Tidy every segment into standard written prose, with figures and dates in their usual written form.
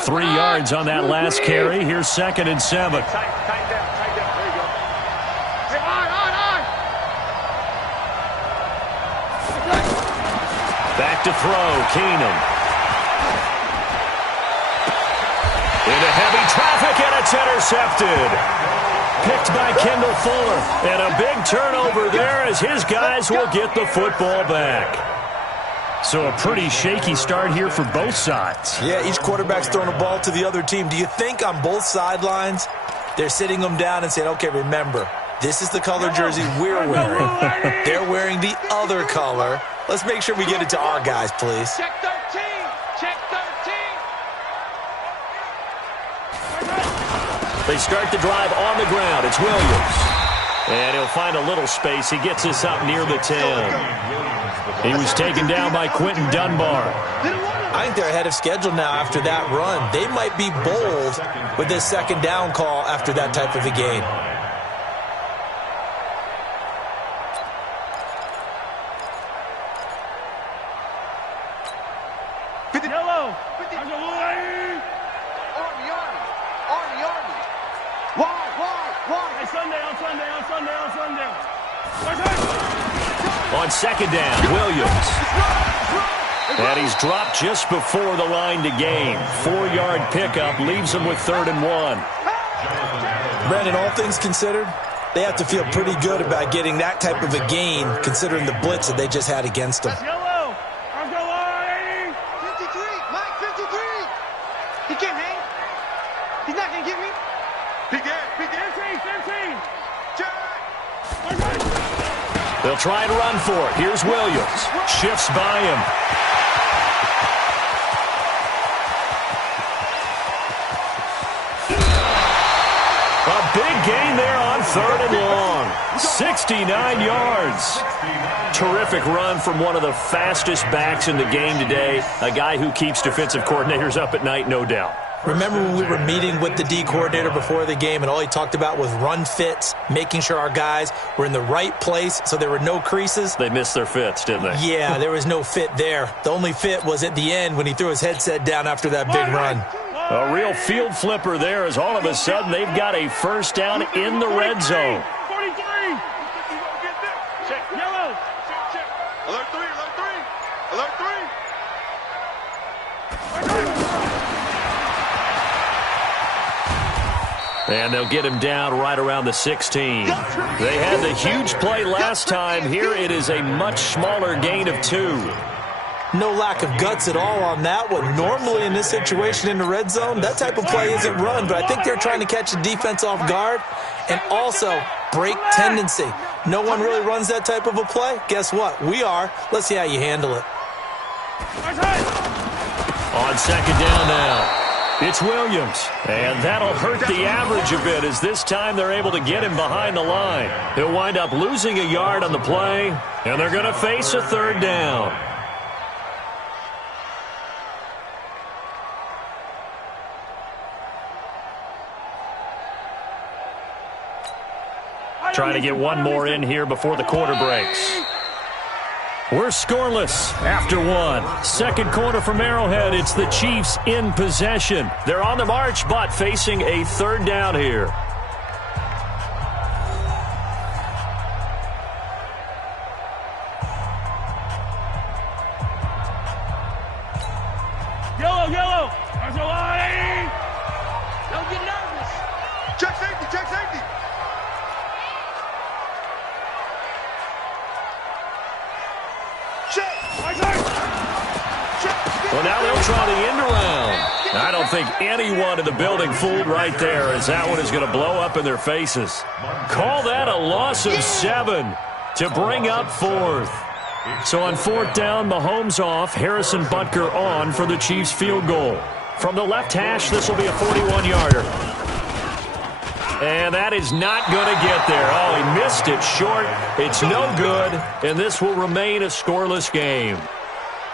3 yards on that last carry. Here's 2nd and 7. Tight down. There you go. Hey, on. Back to throw, Keenum. Into heavy traffic, and it's intercepted. Picked by Kendall Fuller. And a big turnover there as his guys will get the football back. So a pretty shaky start here for both sides. Yeah, each quarterback's throwing the ball to the other team. Do you think on both sidelines they're sitting them down and saying, okay, remember, this is the color jersey we're wearing. They're wearing the other color. Let's make sure we get it to our guys, please. Check 13. Check 13. They start the drive on the ground. It's Williams. And he'll find a little space. He gets us up near the 10. He was taken down by Quentin Dunbar. I think they're ahead of schedule now after that run. They might be bold with this 2nd down call after that type of a game. Yellow. Army. Hey, Sunday. On 2nd down, Williams. And he's dropped just before the line to gain. 4-yard pickup leaves him with 3rd and 1. Brandon, all things considered, they have to feel pretty good about getting that type of a gain considering the blitz that they just had against them. Yellow. 53. Mike, 53. He can't hang. He's not going to get me. He can. 15. They'll try and run for it. Here's Williams. Shifts by him. A big gain there on 3rd and long. 69 yards. Terrific run from one of the fastest backs in the game today. A guy who keeps defensive coordinators up at night, no doubt. Remember when we were meeting with the D coordinator before the game and all he talked about was run fits, making sure our guys were in the right place so there were no creases? They missed their fits, didn't they? Yeah, there was no fit there. The only fit was at the end when he threw his headset down after that big run. A real field flipper there as all of a sudden they've got a 1st down in the red zone. 43. Check. Yellow. Check. Alert 3. And they'll get him down right around the 16. They had the huge play last time. Here it is a much smaller gain of 2. No lack of guts at all on that one. Normally in this situation in the red zone, that type of play isn't run, but I think they're trying to catch the defense off guard and also break tendency. No one really runs that type of a play. Guess what? We are. Let's see how you handle it. On 2nd down now. It's Williams, and that'll hurt the average a bit as this time they're able to get him behind the line. He'll wind up losing a yard on the play, and they're going to face a 3rd down. Trying to get one more in here before the quarter breaks. We're scoreless after 1. 2nd quarter from Arrowhead. It's the Chiefs in possession. They're on the march, but facing a 3rd down here. Yellow. There's a line. Don't get nervous. Check safety. Well, now they'll try the end around. I don't think anyone in the building fooled right there, as that one is going to blow up in their faces. Call that a loss of 7 to bring up 4th. So on 4th down, Mahomes off, Harrison Butker on for the Chiefs field goal. From the left hash, this will be a 41-yarder. And that is not going to get there. Oh, he missed it short. It's no good, and this will remain a scoreless game.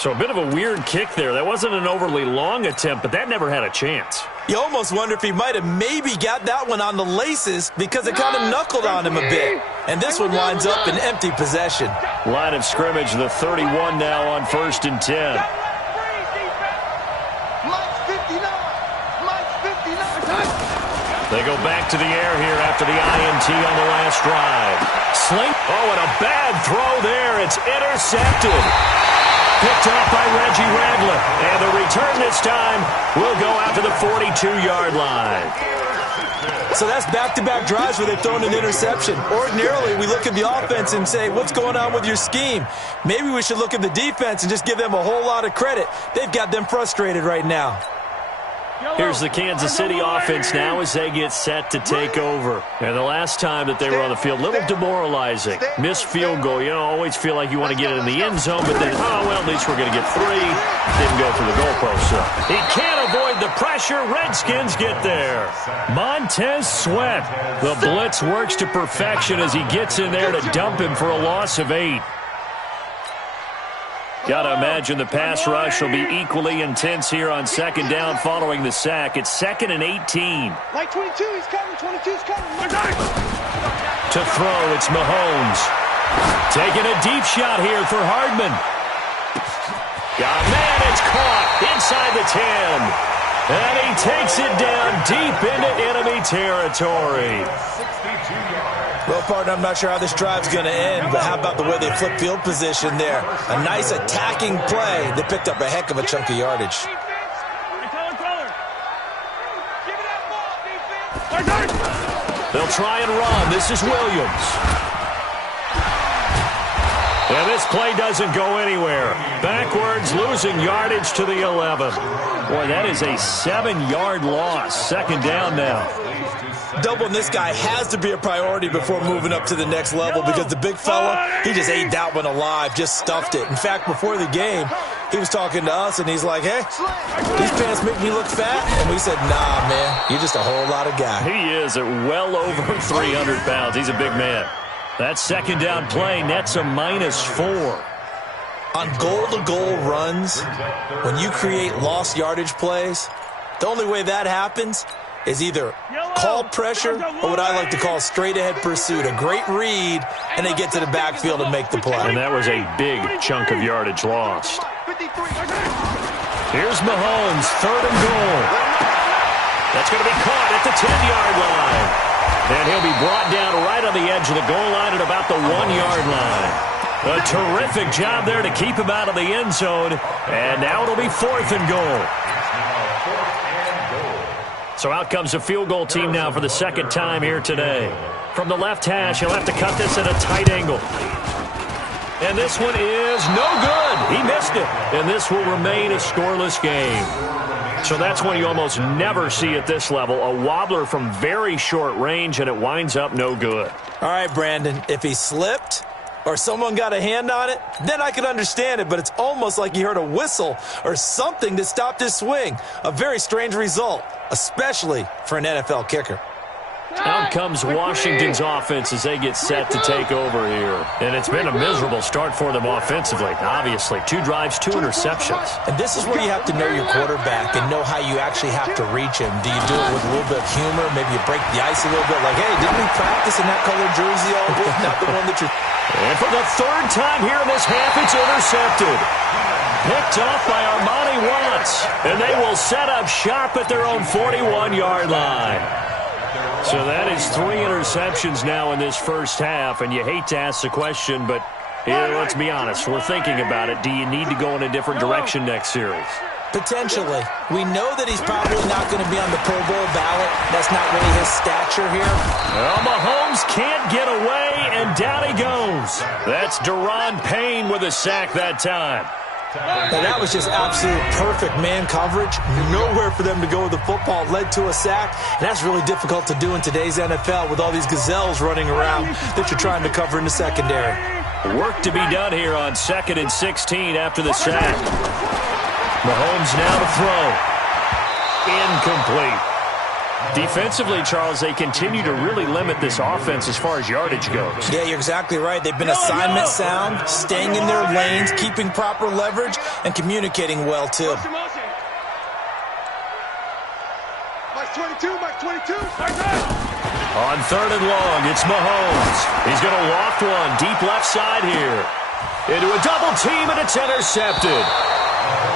So a bit of a weird kick there. That wasn't an overly long attempt, but that never had a chance. You almost wonder if he might have maybe got that one on the laces because it kind of knuckled on him a bit. And this one winds up in empty possession. Line of scrimmage, the 31 now on 1st and 10. They go back to the air here after the INT on the last drive. Oh, and a bad throw there. It's intercepted. Picked off by Reggie Radliff. And the return this time will go out to the 42-yard line. So that's back-to-back drives where they've thrown an interception. Ordinarily, we look at the offense and say, what's going on with your scheme? Maybe we should look at the defense and just give them a whole lot of credit. They've got them frustrated right now. Here's the Kansas City offense now as they get set to take over. And the last time that they were on the field, a little demoralizing. Missed field goal. You know, always feel like you want to get it in the end zone, but then, oh, well, at least we're going to get 3. Didn't go through the goalpost, so. He can't avoid the pressure. Redskins get there. Montez Sweat. The blitz works to perfection as he gets in there to dump him for a loss of 8. Got to imagine the pass rush will be equally intense here on second down following the sack. It's 2nd and 18. Like 22, he's coming. 22's coming. To throw, it's Mahomes. Taking a deep shot here for Hardman. Oh, man, it's caught inside the 10. And he takes it down deep into enemy territory. Well, partner, I'm not sure how this drive's going to end, but how about the way they flip field position there? A nice attacking play. They picked up a heck of a chunk of yardage. They'll try and run. This is Williams. And this play doesn't go anywhere. Backwards, losing yardage to the 11. Boy, that is a 7-yard loss. Second down now. Doubling this guy has to be a priority before moving up to the next level because the big fella, he just ate that one alive, just stuffed it. In fact, before the game, he was talking to us, and he's like, hey, these pants make me look fat. And we said, nah, man, you're just a whole lot of guy. He is at well over 300 pounds. He's a big man. That second down play nets a -4. On goal-to-goal runs, when you create lost yardage plays, the only way that happens is either call pressure or what I like to call straight-ahead pursuit. A great read, and they get to the backfield and make the play. And that was a big chunk of yardage lost. Here's Mahomes, 3rd and goal. That's going to be caught at the 10-yard line. And he'll be brought down right on the edge of the goal line at about the 1-yard line. A terrific job there to keep him out of the end zone. And now it'll be 4th and goal. So out comes the field goal team now for the second time here today. From the left hash, he'll have to cut this at a tight angle. And this one is no good. He missed it. And this will remain a scoreless game. So that's one you almost never see at this level. A wobbler from very short range, and it winds up no good. All right, Brandon, if he slipped or someone got a hand on it, then I could understand it, but it's almost like he heard a whistle or something that stopped his swing. A very strange result, especially for an NFL kicker. Out comes Washington's offense as they get set to take over here. And it's been a miserable start for them offensively, obviously. 2 drives, 2 interceptions. And this is where you have to know your quarterback and know how you actually have to reach him. Do you do it with a little bit of humor? Maybe you break the ice a little bit like, hey, didn't we practice in that colored jersey all week? Not the one that you're... And for the 3rd time here in this half, it's intercepted. Picked off by Armani Watts. And they will set up shop at their own 41-yard line. So that is 3 interceptions now in this first half, and you hate to ask the question, but let's be honest, we're thinking about it. Do you need to go in a different direction next series? Potentially. We know that he's probably not going to be on the Pro Bowl ballot. That's not really his stature here. Well, Mahomes can't get away, and down he goes. That's Daron Payne with a sack that time. Now, that was just absolute perfect man coverage. Nowhere for them to go with the football. Led to a sack. And that's really difficult to do in today's NFL with all these gazelles running around that you're trying to cover in the secondary. Work to be done here on 2nd and 16 after the sack. Mahomes now to throw. Incomplete. Defensively, Charles, they continue to really limit this offense as far as yardage goes. Yeah, you're exactly right. They've been assignment sound, staying in their lanes, keeping proper leverage, and communicating well, too. Mike 22, Mike 22. On 3rd and long, it's Mahomes. He's going to loft one deep left side here. Into a double team, and it's intercepted.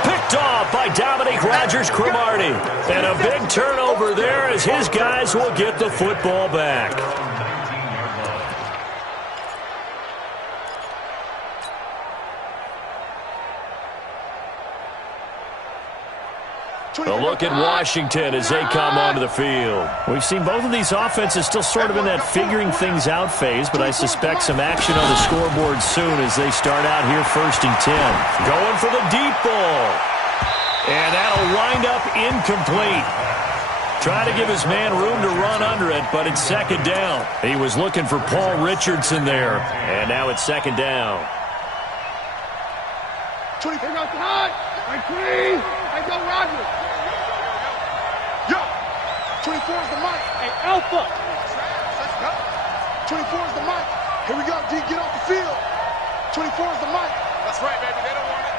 Picked picked off by Dominique Rodgers-Cromartie. And a big turnover there as his guys will get the football back. A look at Washington as they come onto the field. We've seen both of these offenses still sort of in that figuring things out phase, but I suspect some action on the scoreboard soon as they start out here 1st and 10. Going for the deep ball. And that'll wind up incomplete. Trying to give his man room to run under it, but it's 2nd down. He was looking for Paul Richardson there. And now it's 2nd down. 24 got the high. Right, 3. Hey, go, Roger. Yo. 24 is the mic. Hey, Alpha. 24 is the mic. Here we go, D. Get off the field. 24 is the mic. That's right, baby. They don't want it.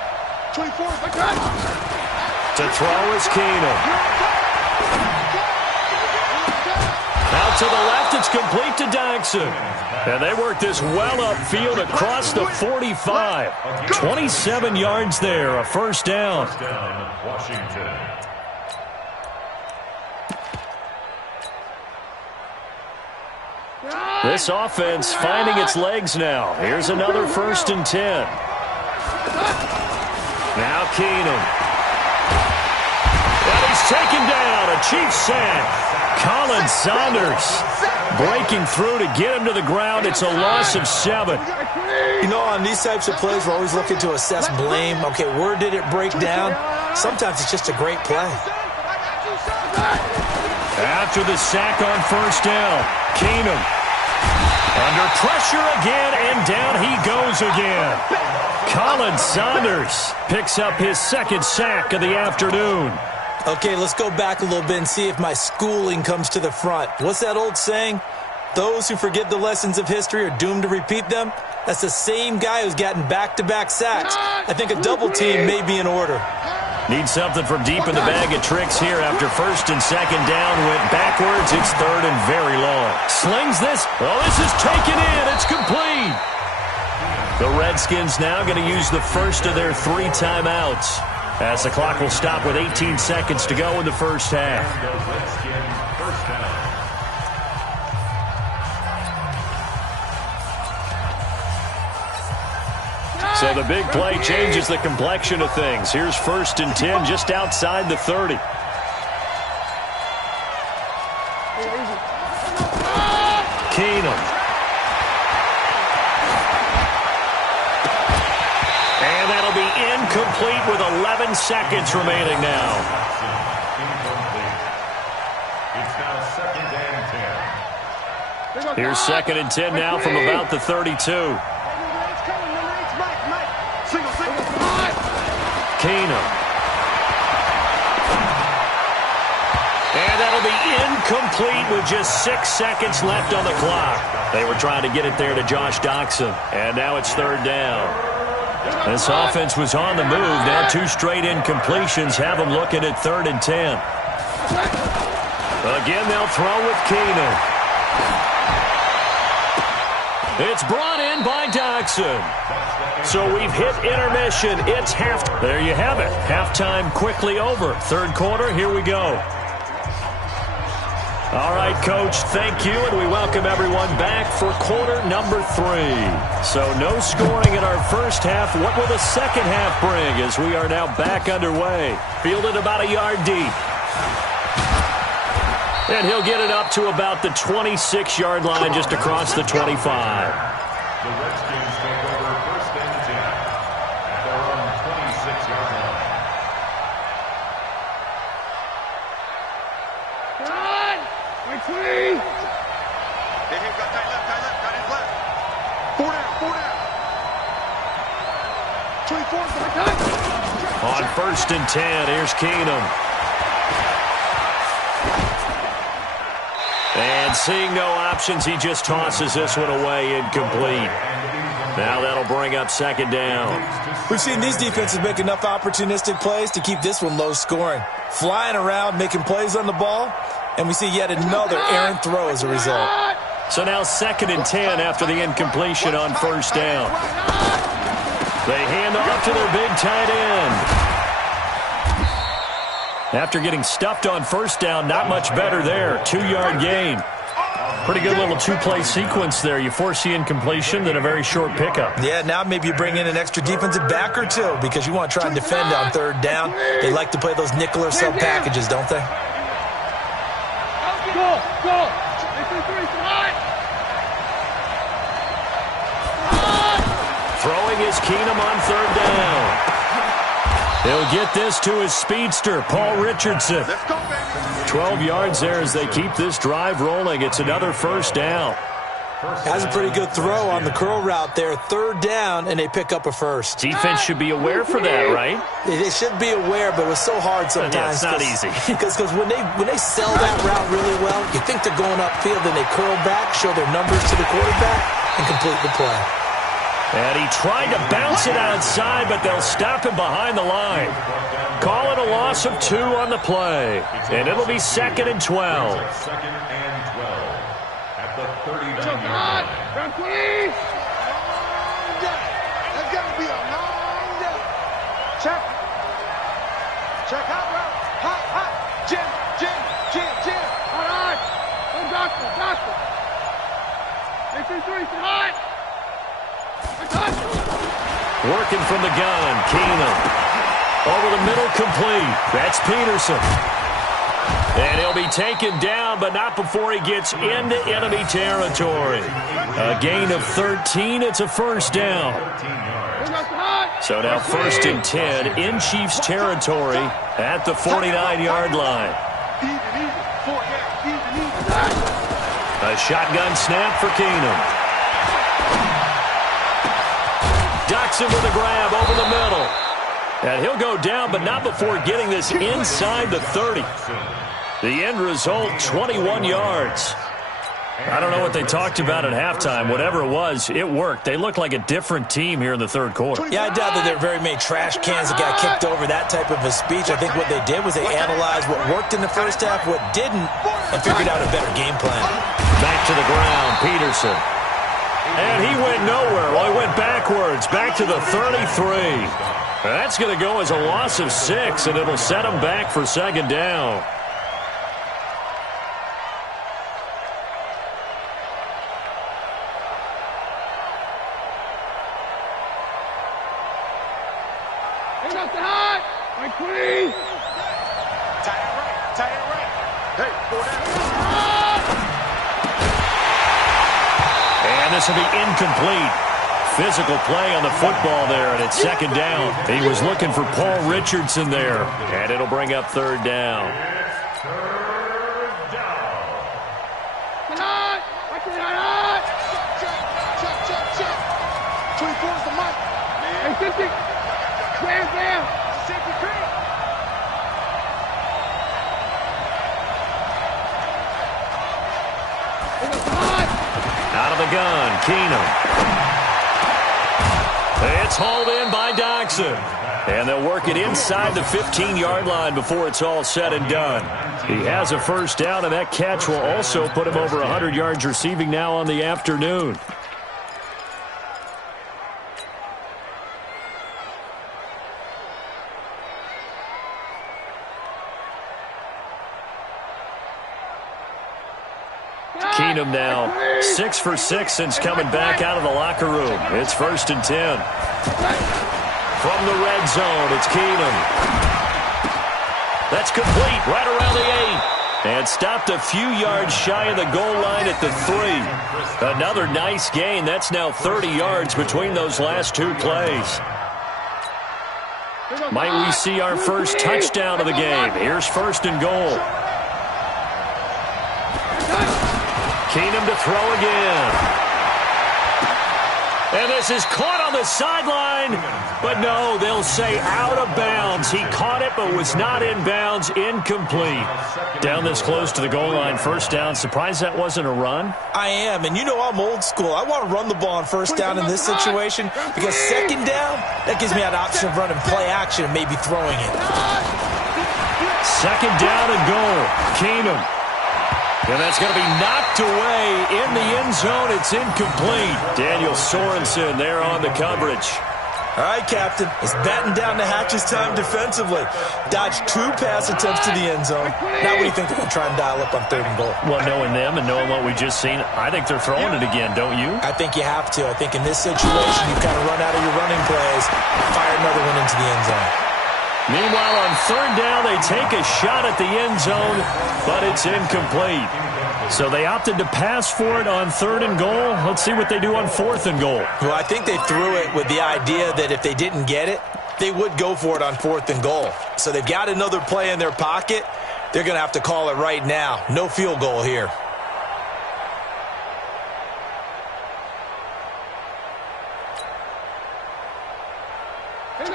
24 is the cut. To throw is Keenum. Out to the left, it's complete to Dodson. And they work this well upfield across the 45. 27 yards there, a 1st down. Washington. This offense finding its legs now. Here's another 1st and 10. Now Keenum. And he's taken down, a Chiefs sack. Colin Saunders breaking through to get him to the ground. It's a loss of 7. You know, on these types of plays, we're always looking to assess blame. Okay, where did it break down? Sometimes it's just a great play. After the sack on 1st down, Keenum under pressure again, and down he goes again. Colin Saunders picks up his 2nd sack of the afternoon. Okay, let's go back a little bit and see if my schooling comes to the front. What's that old saying? Those who forget the lessons of history are doomed to repeat them. That's the same guy who's gotten back-to-back sacks. I think a double team may be in order. Need something from deep in the bag of tricks here after 1st and 2nd down. Went backwards. It's 3rd and very long. Slings this. Oh, this is taken in. It's complete. The Redskins now going to use the first of their 3 timeouts, as the clock will stop with 18 seconds to go in the 1st half. So the big play changes the complexion of things. Here's 1st and 10 just outside the 30. Keenum. And that'll be incomplete with 11 seconds remaining now. It's now 2nd and 10. Here's 2nd and 10 now from about the 32. Keenum. And that'll be incomplete with just 6 seconds left on the clock. They were trying to get it there to Josh Doxson. And now it's 3rd down. This offense was on the move. Now 2 straight incompletions have them looking at 3rd and 10. Again, they'll throw with Keenum. It's brought in by Doxson. So we've hit intermission. It's half. There you have it. Halftime quickly over. 3rd quarter, here we go. All right, Coach, thank you, and we welcome everyone back for quarter number 3. So no scoring in our 1st half. What will the 2nd half bring as we are now back underway? Fielded about a yard deep. And he'll get it up to about the 26-yard line just across the 25. The Redskins take over 1st and 10 at their own 26-yard line. Right, 3. Hey, got tight left, got his left. 4 down. 24 is the cut. On 1st and 10, here's Keenum. And seeing no options, he just tosses this one away, incomplete. Now that'll bring up 2nd down. We've seen these defenses make enough opportunistic plays to keep this one low scoring. Flying around, making plays on the ball, and we see yet another errant throw as a result. So now 2nd and 10 after the incompletion on 1st down. They hand off to their big tight end. After getting stuffed on first down, not much better there. 2-yard gain. Pretty good little two-play sequence there. You force the incompletion, then a very short pickup. Yeah, now maybe you bring in an extra defensive back or two because you want to try and defend on third down. They like to play those nickel or sub packages, don't they? Go. Throwing is Keenum on third down. He'll get this to his speedster, Paul Richardson. 12 yards there as they keep this drive rolling. It's another first down. Has a pretty good throw on the curl route there. Third down, and they pick up a first. Defense should be aware for that, right? They should be aware, but it was so hard sometimes. Yeah, it's not easy. Because when they sell that route really well, you think they're going upfield, then they curl back, show their numbers to the quarterback, and complete the play. And he tried to bounce it outside, but they'll stop him behind the line. Call it a loss of 2 on the play. And it'll be 2nd and 12. 2nd and 12 at the 39-yard line. That's got to be a long day. Check out route. Hot. Jim. All right. Doctor. 8-3, hot. Working from the gun, Keenum. Over the middle, complete. That's Peterson. And he'll be taken down, but not before he gets into enemy territory. A gain of 13. It's a first down. So now 1st and 10 in Chiefs territory at the 49-yard line. A shotgun snap for Keenum. Docks him with a grab over the middle. And he'll go down, but not before getting this inside the 30. The end result, 21 yards. I don't know what they talked about at halftime. Whatever it was, it worked. They looked like a different team here in the third quarter. Yeah, I doubt that there are very many trash cans that got kicked over that type of a speech. I think what they did was they analyzed what worked in the first half, what didn't, and figured out a better game plan. Back to the ground, Peterson. And he went nowhere. Well, he went backwards, back to the 33. That's going to go as a loss of 6, and it'll set him back for 2nd down. And this will be incomplete. Physical play on the football there, and it's 2nd down. He was looking for Paul Richardson there, and it'll bring up 3rd down. Out of the gun, Keenum. It's hauled in by Doxson. And they'll work it inside the 15-yard line before it's all said and done. He has a first down, and that catch will also put him over 100 yards receiving now on the afternoon. Keenum now 6 for 6 since coming back out of the locker room. It's 1st and 10. From the red zone, it's Keenum. That's complete right around the 8. And stopped a few yards shy of the goal line at the 3. Another nice gain. That's now 30 yards between those last 2 plays. Might we see our first touchdown of the game? Here's 1st and goal. Keenum to throw again. And this is caught on the sideline. But no, they'll say out of bounds. He caught it but was not in bounds. Incomplete. Down this close to the goal line. First down. Surprised that wasn't a run? I am. And you know I'm old school. I want to run the ball on first down in this situation because 2nd down, that gives me an option of running play action and maybe throwing it. 2nd down and goal. Keenum. And that's going to be knocked away in the end zone. It's incomplete. Daniel Sorensen there on the coverage. All right, Captain. It's batten down the hatches time defensively. Dodged 2 pass attempts to the end zone. Now what do you think they're going to try and dial up on 3rd and goal? Well, knowing them and knowing what we just seen, I think they're throwing it again, don't you? I think you have to. I think in this situation, you kind of run out of your running plays, fire another one into the end zone. Meanwhile, on 3rd down, they take a shot at the end zone, but it's incomplete. So they opted to pass for it on 3rd and goal. Let's see what they do on 4th and goal. Well, I think they threw it with the idea that if they didn't get it, they would go for it on 4th and goal. So they've got another play in their pocket. They're going to have to call it right now. No field goal here.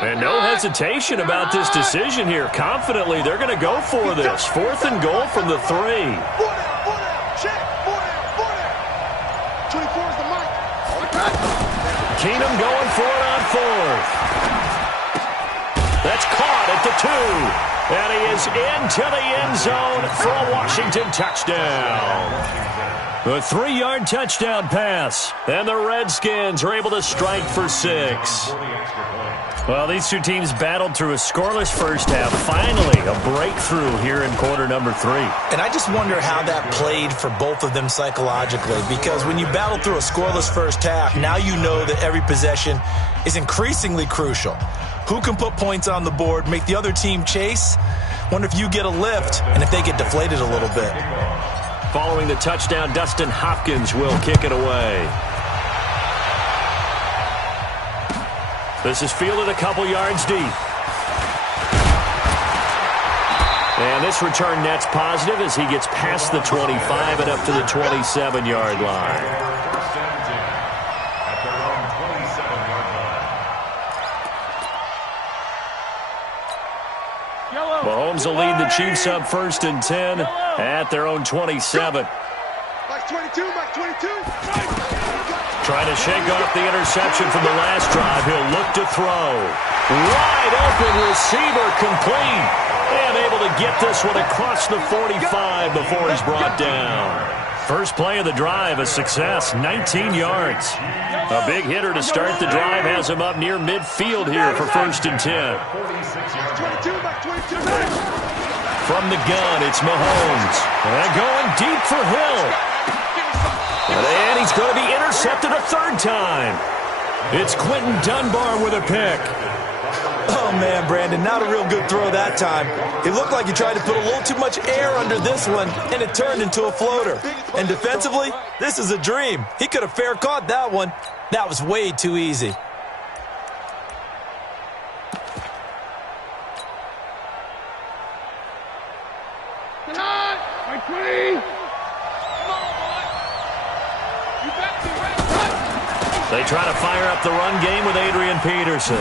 And no hesitation about this decision here. Confidently, they're going to go for this. 4th and goal from the 3. 4 down, check, 4 down. 24 is the mic. Keenum going for it on 4th. That's caught at the 2. And he is into the end zone for a Washington touchdown. A 3-yard touchdown pass. And the Redskins are able to strike for 6. Well, these two teams battled through a scoreless first half. Finally, a breakthrough here in quarter number 3. And I just wonder how that played for both of them psychologically, because when you battle through a scoreless first half, now you know that every possession is increasingly crucial. Who can put points on the board, make the other team chase? Wonder if you get a lift and if they get deflated a little bit. Following the touchdown, Dustin Hopkins will kick it away. This is fielded a couple yards deep. And this return net's positive as he gets past the 25 and up to the 27-yard line. Mahomes will lead the Chiefs up 1st and 10 at their own 27. Mike 22, Mike 22. Trying to shake off the interception from the last drive. He'll look to throw. Wide open receiver complete. And able to get this one across the 45 before he's brought down. First play of the drive, a success, 19 yards. A big hitter to start the drive has him up near midfield here for 1st and 10. From the gun, it's Mahomes. And going deep for Hill. And he's going to be intercepted a 3rd time. It's Quentin Dunbar with a pick. Oh, man, Brandon, not a real good throw that time. It looked like he tried to put a little too much air under this one, and it turned into a floater. And defensively, this is a dream. He could have fair caught that one. That was way too easy. They try to fire up the run game with Adrian Peterson.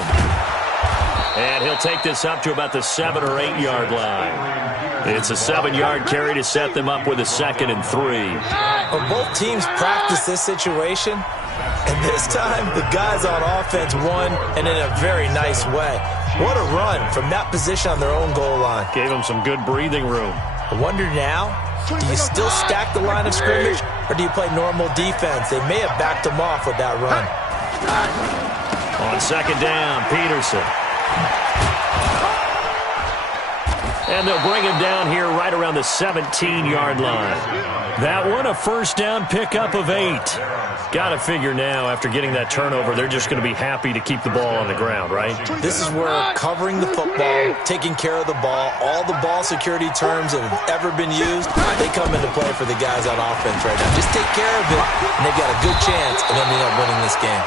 And he'll take this up to about the 7 or 8 yard line. It's a 7-yard carry to set them up with a 2nd and 3. Well, both teams practice this situation, and this time the guys on offense won, and in a very nice way. What a run from that position on their own goal line. Gave them some good breathing room. I wonder now, do you still stack the line of scrimmage, or do you play normal defense? They may have backed them off with that run. On 2nd down, Peterson. And they'll bring him down here right around the 17-yard line. That one, a 1st down pickup of 8. Got to figure now, after getting that turnover, they're just going to be happy to keep the ball on the ground, right? This is where covering the football, taking care of the ball, all the ball security terms that have ever been used, they come into play for the guys on offense right now. Just take care of it, and they've got a good chance of ending up winning this game.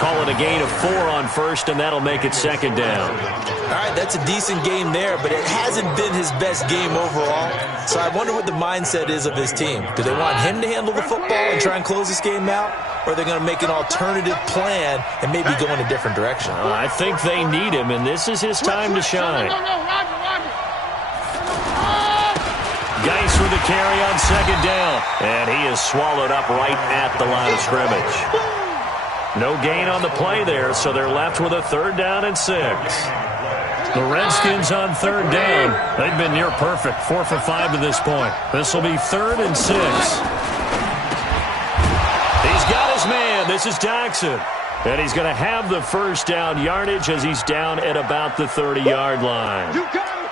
Call it a gain of 4 on 1st, and that'll make it 2nd down. All right, that's a decent game there, but it hasn't been his best game overall. So I wonder what the mindset is of his team. Do they want him to handle the football and try and close this game out? Or are they going to make an alternative plan and maybe go in a different direction? I think they need him, and this is his time to shine. Geis with the carry on 2nd down. And he is swallowed up right at the line of scrimmage. No gain on the play there, so they're left with a 3rd down and 6. The Redskins on 3rd down. They've been near perfect, 4 for 5 to this point. This will be 3rd and 6. He's got his man. This is Jackson. And he's going to have the first down yardage as he's down at about the 30-yard line. You got it.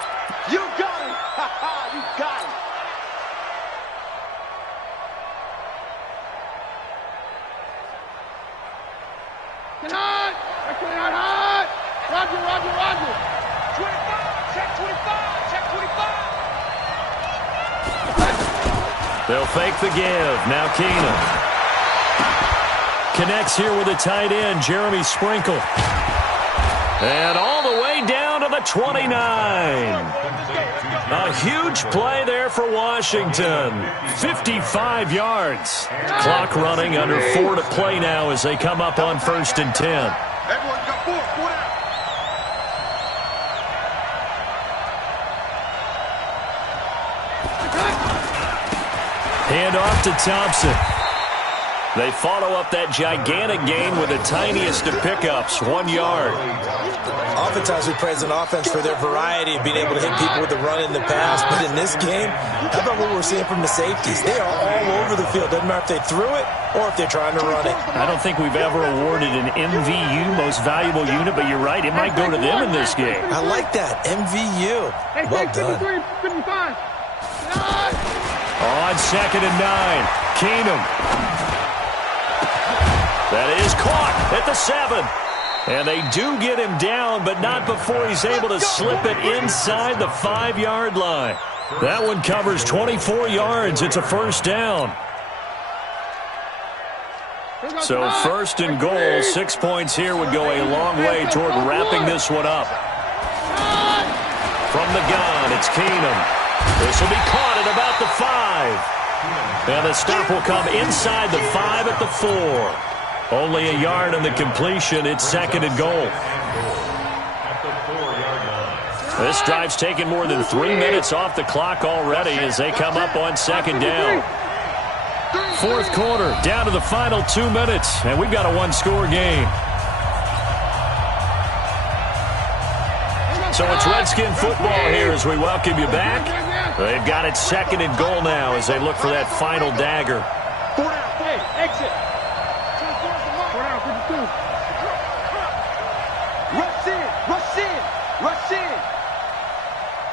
You got it. You got it. Hot! Hot! Roger, Roger, Roger! 25. Check 25. Check 25. They'll fake the give. Now Keenum connects here with a tight end, Jeremy Sprinkle. And all the way down to the 29. A huge play there for Washington. 55 yards. Clock running, under 4 to play now as they come up on 1st and 10. Everyone got 4. 4 down. Hand off to Thompson. They follow up that gigantic gain with the tiniest of pickups, 1 yard. Oftentimes we praise an offense for their variety of being able to hit people with the run in the pass, but in this game, how about what we're seeing from the safeties? They are all over the field. Doesn't matter if they threw it or if they're trying to run it. I don't think we've ever awarded an MVU, most valuable unit, but you're right, it might go to them in this game. I like that, MVU. Well done. 55. On 2nd and 9, Keenum. That is caught at the 7. And they do get him down, but not before he's able to slip it inside the 5-yard line. That one covers 24 yards. It's a first down. So 1st and goal, 6 points here would go a long way toward wrapping this one up. From the gun, it's Keenum. This will be caught at about the 5. And the stop will come inside the 5 at the 4. Only a yard on the completion. It's 2nd and goal. This drive's taken more than 3 minutes off the clock already as they come up on 2nd down. 4th quarter, down to the final 2 minutes, and we've got a one-score game. So it's Redskin football here as we welcome you back. They've got it 2nd and goal now as they look for that final dagger. 4 down. Hey, exit. Rush in. Rush in. Rush in.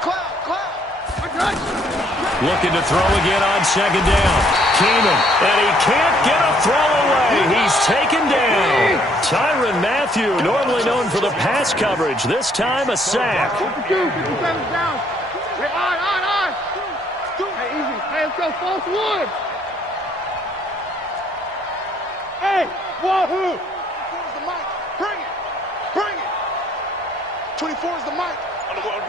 Cloud. Looking to throw again on 2nd down. Keenum, and he can't get a throw away. He's taken down. Tyrann Mathieu, normally known for the pass coverage, this time a sack. 52, 57 down. Hey, on. Hey, easy. Hey, let's go. False wood. Hey, wahoo. 24 is the mic. Bring it. 24 is the mic. On the ball.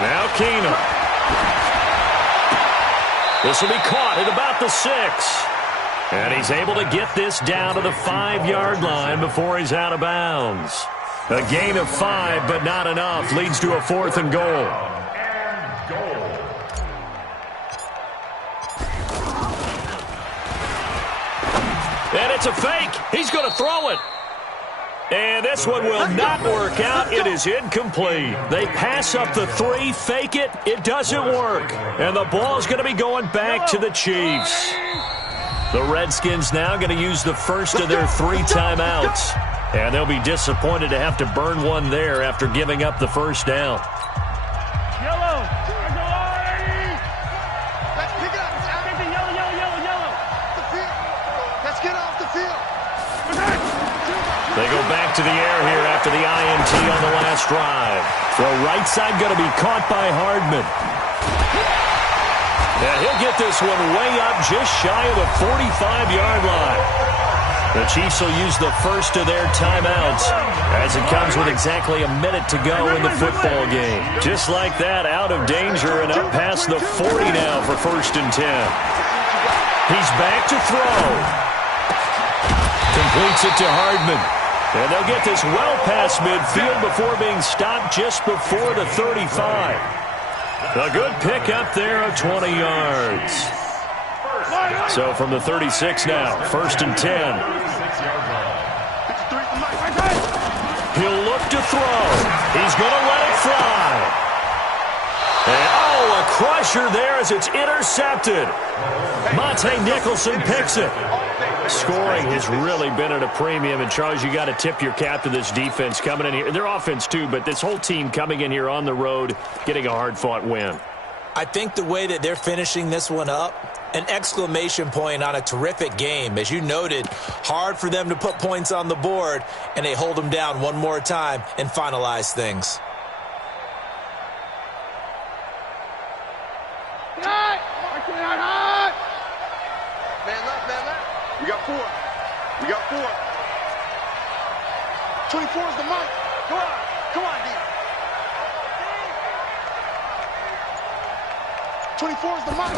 Now Keenum. This will be caught at about the 6. And he's able to get this down to the 5-yard line before he's out of bounds. A gain of 5, but not enough. Leads to a 4th and goal. And it's a fake. He's going to throw it. And this one will not work out. It is incomplete. They pass up the 3, fake it. It doesn't work. And the ball's going to be going back to the Chiefs. The Redskins now going to use the first of their 3 timeouts. And they'll be disappointed to have to burn one there after giving up the first down. Yellow. Let's pick it up. Yellow. The field. Let's get off the field. They go back to the air here after the INT on the last drive. Throw right side going to be caught by Hardman. And he'll get this one way up just shy of the 45-yard line. The Chiefs will use the first of their timeouts as it comes with exactly a minute to go in the football game. Just like that, out of danger and up past the 40 now for 1st and 10. He's back to throw. Completes it to Hardman. And they'll get this well past midfield before being stopped just before the 35. A good pick up there of 20 yards. So from the 36 now, 1st and 10. He'll look to throw. He's going to let it fly. And, oh, a crusher there as it's intercepted. Monte Nicholson picks it. Scoring has really been at a premium. And, Charles, you got to tip your cap to this defense coming in here. Their offense, too, but this whole team coming in here on the road, getting a hard-fought win. I think the way that they're finishing this one up, an exclamation point on a terrific game. As you noted, hard for them to put points on the board, and they hold them down one more time and finalize things. Man left. We got 4. 24 is the mic. Come on, D. 24 is the mic.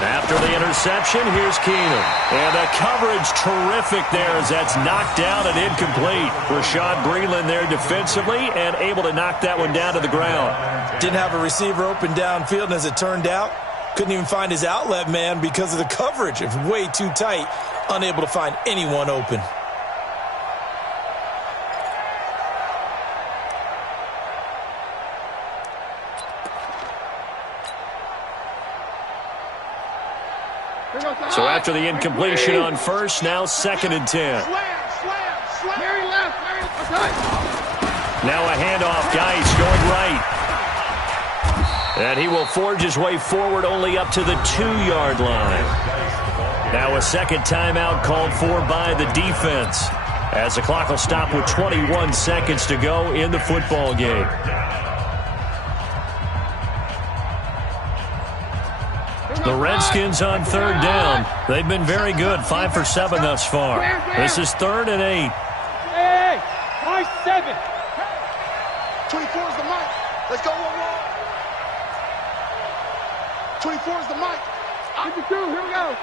After the interception, here's Keenum. And the coverage terrific there as that's knocked down and incomplete. Rashad Breeland there defensively and able to knock that one down to the ground. Didn't have a receiver open downfield, and as it turned out, couldn't even find his outlet man because of the coverage. It was way too tight, unable to find anyone open. So after the incompletion on first, now 2nd and 10. Now a handoff, Geis going right. And he will forge his way forward only up to the 2-yard line. Now a second timeout called for by the defense, as the clock will stop with 21 seconds to go in the football game. The Redskins on 3rd down. They've been very good, 5 for 7 thus far. This is 3rd and 8. Hey, 5-7. 24 is the mic. Let's go one more. 24 is the mic. 52, here we go.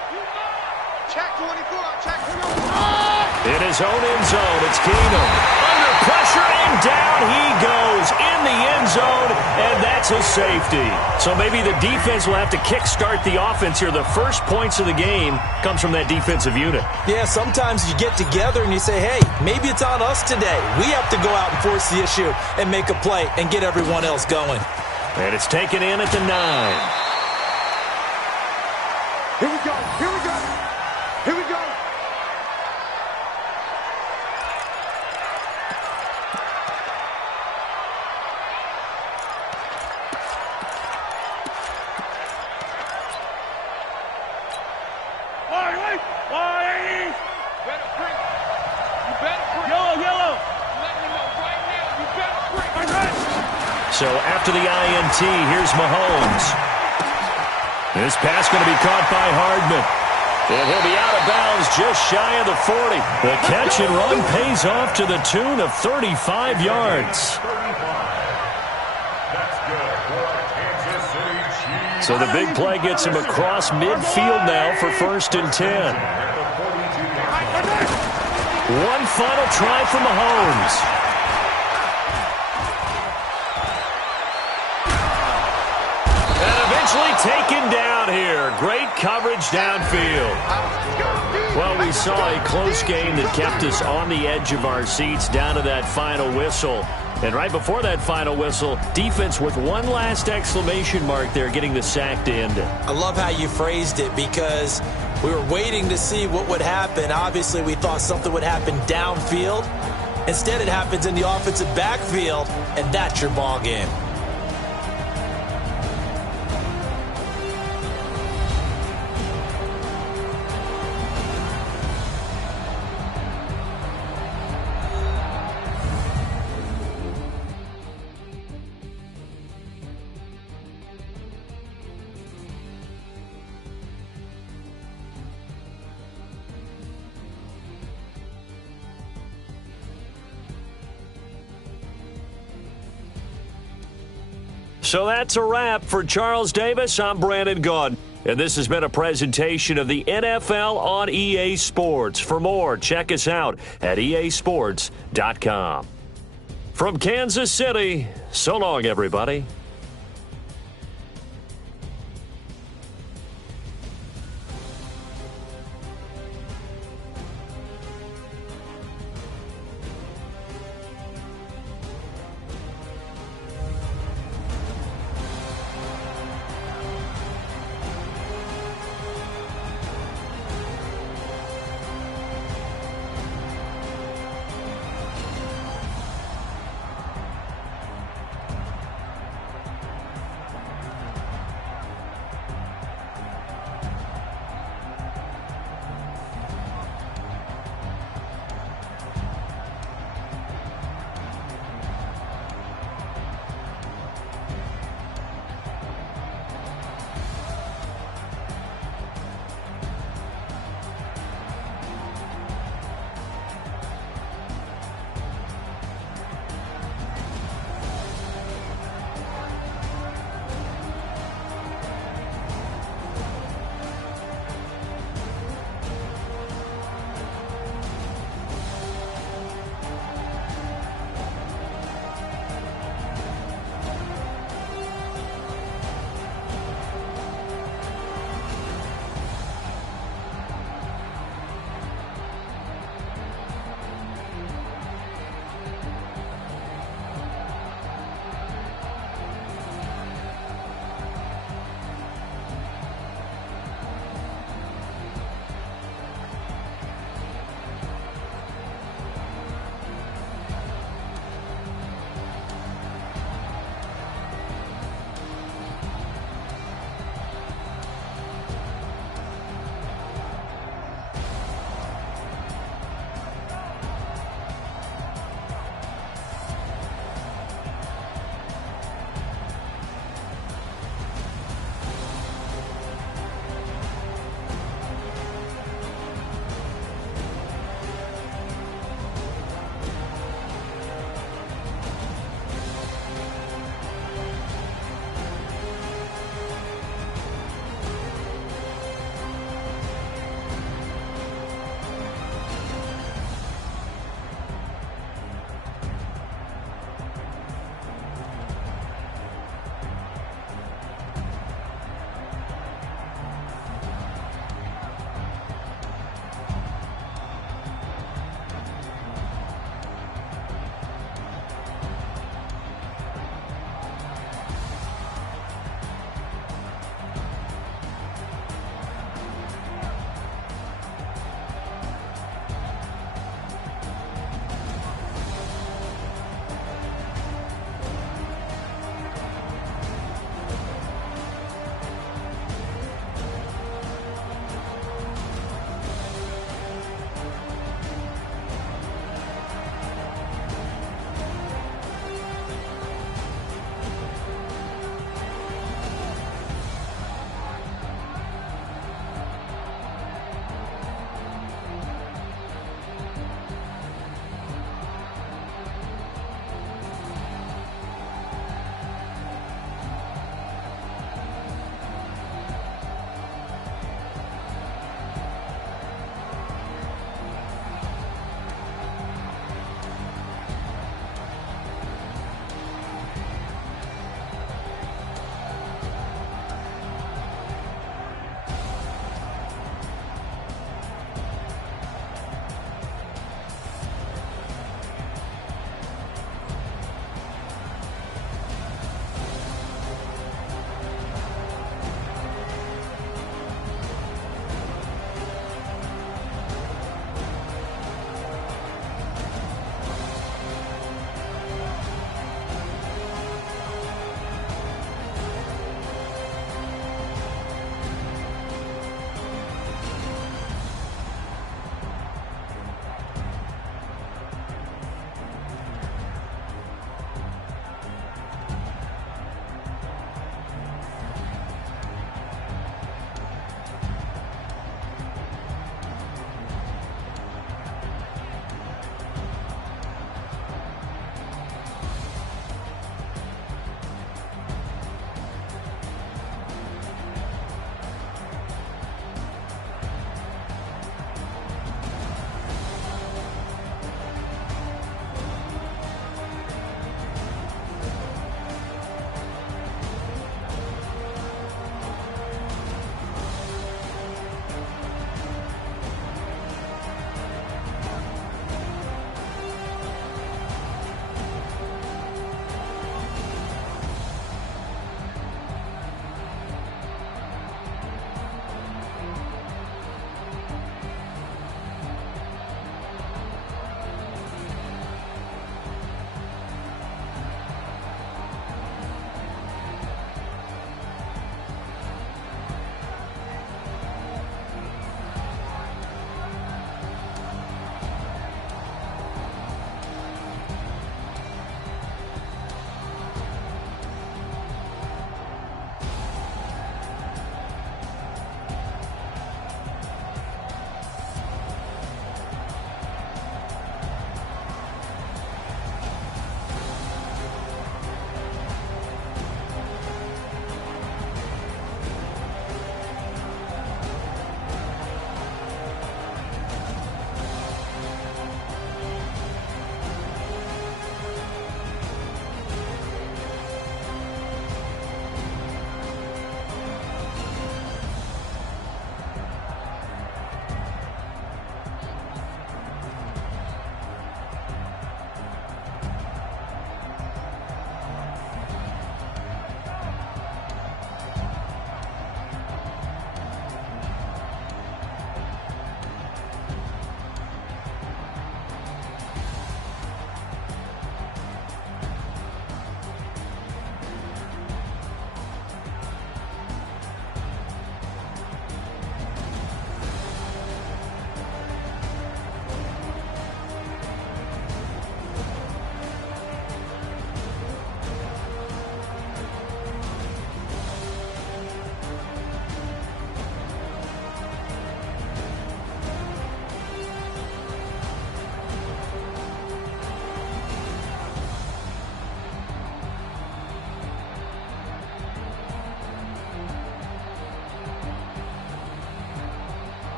Check 24. Check 24. In his own end zone, it's Keenum. Under pressure, and down he goes in the end zone, and that's a safety. So maybe the defense will have to kickstart the offense here. The first points of the game comes from that defensive unit. Yeah, sometimes you get together and you say, hey, maybe it's on us today. We have to go out and force the issue and make a play and get everyone else going. And it's taken in at the 9. Here we go. So after the INT, here's Mahomes. This pass going to be caught by Hardman. And he'll be out of bounds just shy of the 40. The catch and run pays off to the tune of 35 yards. So the big play gets him across midfield now for 1st and 10. One final try for Mahomes. Taken down here. Great coverage downfield. Well, we saw a close game that kept us on the edge of our seats down to that final whistle. And right before that final whistle, defense with one last exclamation mark there, getting the sack to end it. I love how you phrased it because we were waiting to see what would happen. Obviously, we thought something would happen downfield. Instead, it happens in the offensive backfield, and that's your ball game. So that's a wrap for Charles Davis. I'm Brandon Gaudin. And this has been a presentation of the NFL on EA Sports. For more, check us out at easports.com. From Kansas City, so long, everybody.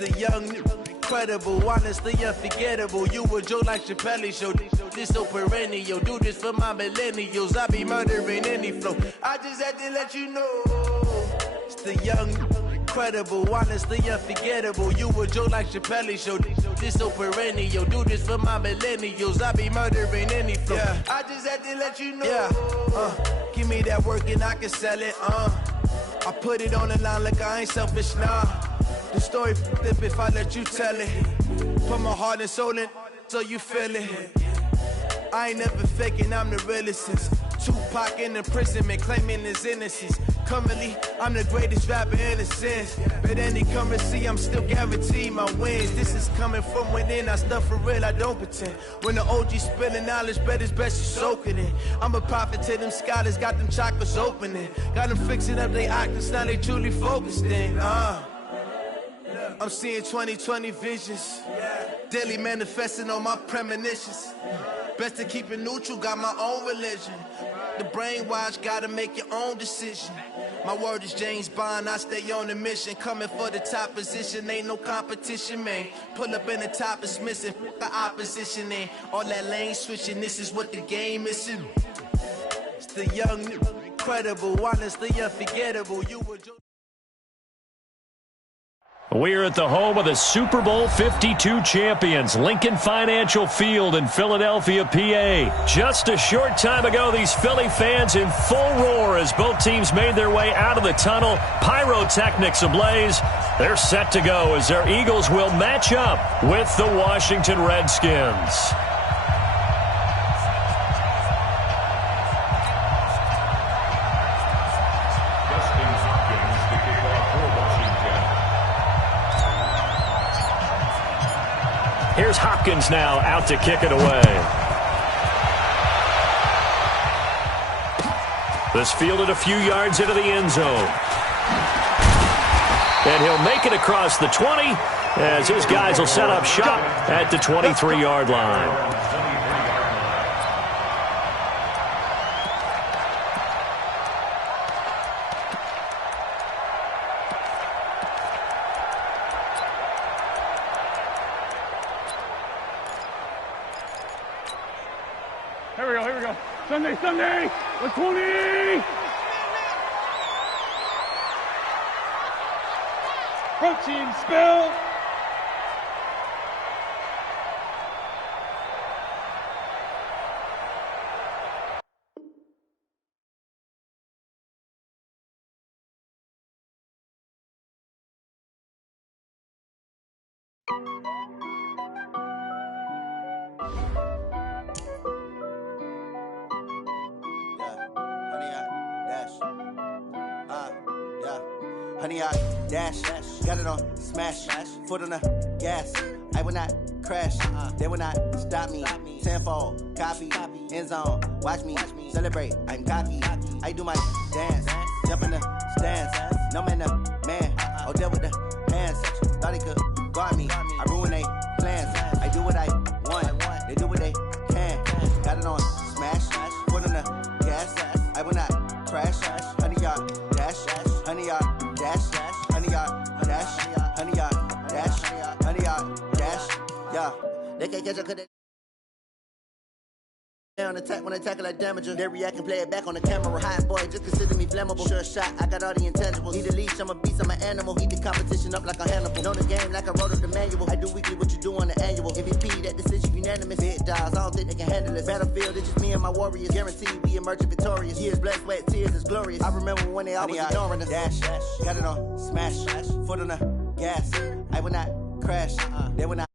the young, incredible, honestly unforgettable. You a joke like Chappelle Show. This so perennial. Do this for my millennials. I be murdering any flow. I just had to let you know. It's the young, incredible, honestly unforgettable. You a joke like Chappelle Show. This so perennial. Do this for my millennials. I be murdering any flow. Yeah. I just had to let you know. Yeah. Give me that work and I can sell it. I put it on the line like I ain't selfish, nah. The story flip if I let you tell it. Put my heart and soul in so you feel it. I ain't never faking, I'm the realest since Tupac in imprisonment, claiming his innocence. Currently, I'm the greatest rapper in a sense. But any currency, I'm still guaranteed my wins. This is coming from within, I stuff for real, I don't pretend. When the OG spilling knowledge, bet it's best you soak it in. I'm a prophet to them scholars, got them chakras opening. Got them fixing up their octaves, now they truly focused in. I'm seeing 2020 visions. Daily manifesting on my premonitions. Best to keep it neutral, got my own religion. The brainwash, gotta make your own decision. My word is James Bond, I stay on a mission. Coming for the top position, ain't no competition, man. Pull up in the top is missing, the opposition ain't. All that lane switching, this is what the game is. It's the young, incredible, honestly unforgettable. You were We're at the home of the Super Bowl 52 champions, Lincoln Financial Field in Philadelphia, PA. Just a short time ago, these Philly fans in full roar as both teams made their way out of the tunnel. Pyrotechnics ablaze. They're set to go as their Eagles will match up with the Washington Redskins. Here's Hopkins now out to kick it away. This fielded a few yards into the end zone. And he'll make it across the 20 as his guys will set up shop at the 23-yard line. Here we go. Sunday, the 20. Protein spill. Honey, I dash, got it on smash, foot on the gas. I will not crash, they will not stop me. Tenfold, copy, end zone, watch me celebrate. I'm cocky, I do my dance, jump in the stands. No man, oh, there with the hands. Thought he could guard me, I ruin they plans. I do what I want, they do what they can. Got it on smash, foot on the gas. I will not crash, honey, y'all dash, honey, y'all dash, honey, y'all dash, honey, y'all dash, honey, y'all dash. Yeah, they can't catch up 'cause they on attack when I tackle like damager. They react and play it back on the camera. Hot boy, just consider me flammable. Sure shot, I got all the intangibles. Need a leash, I'm a beast, I'm an animal. Eat the competition up like a Hannibal. Know the game like I wrote up the manual. I do weekly what you do on the annual. MVP, that decision unanimous. Big dogs, I don't think they can handle this. Battlefield, it's just me and my warriors. Guaranteed we emerge victorious. Years, blood, sweat, tears, is glorious. I remember when they always ignoring us. Dash, got it on smash, foot on the gas. I will not crash, they will not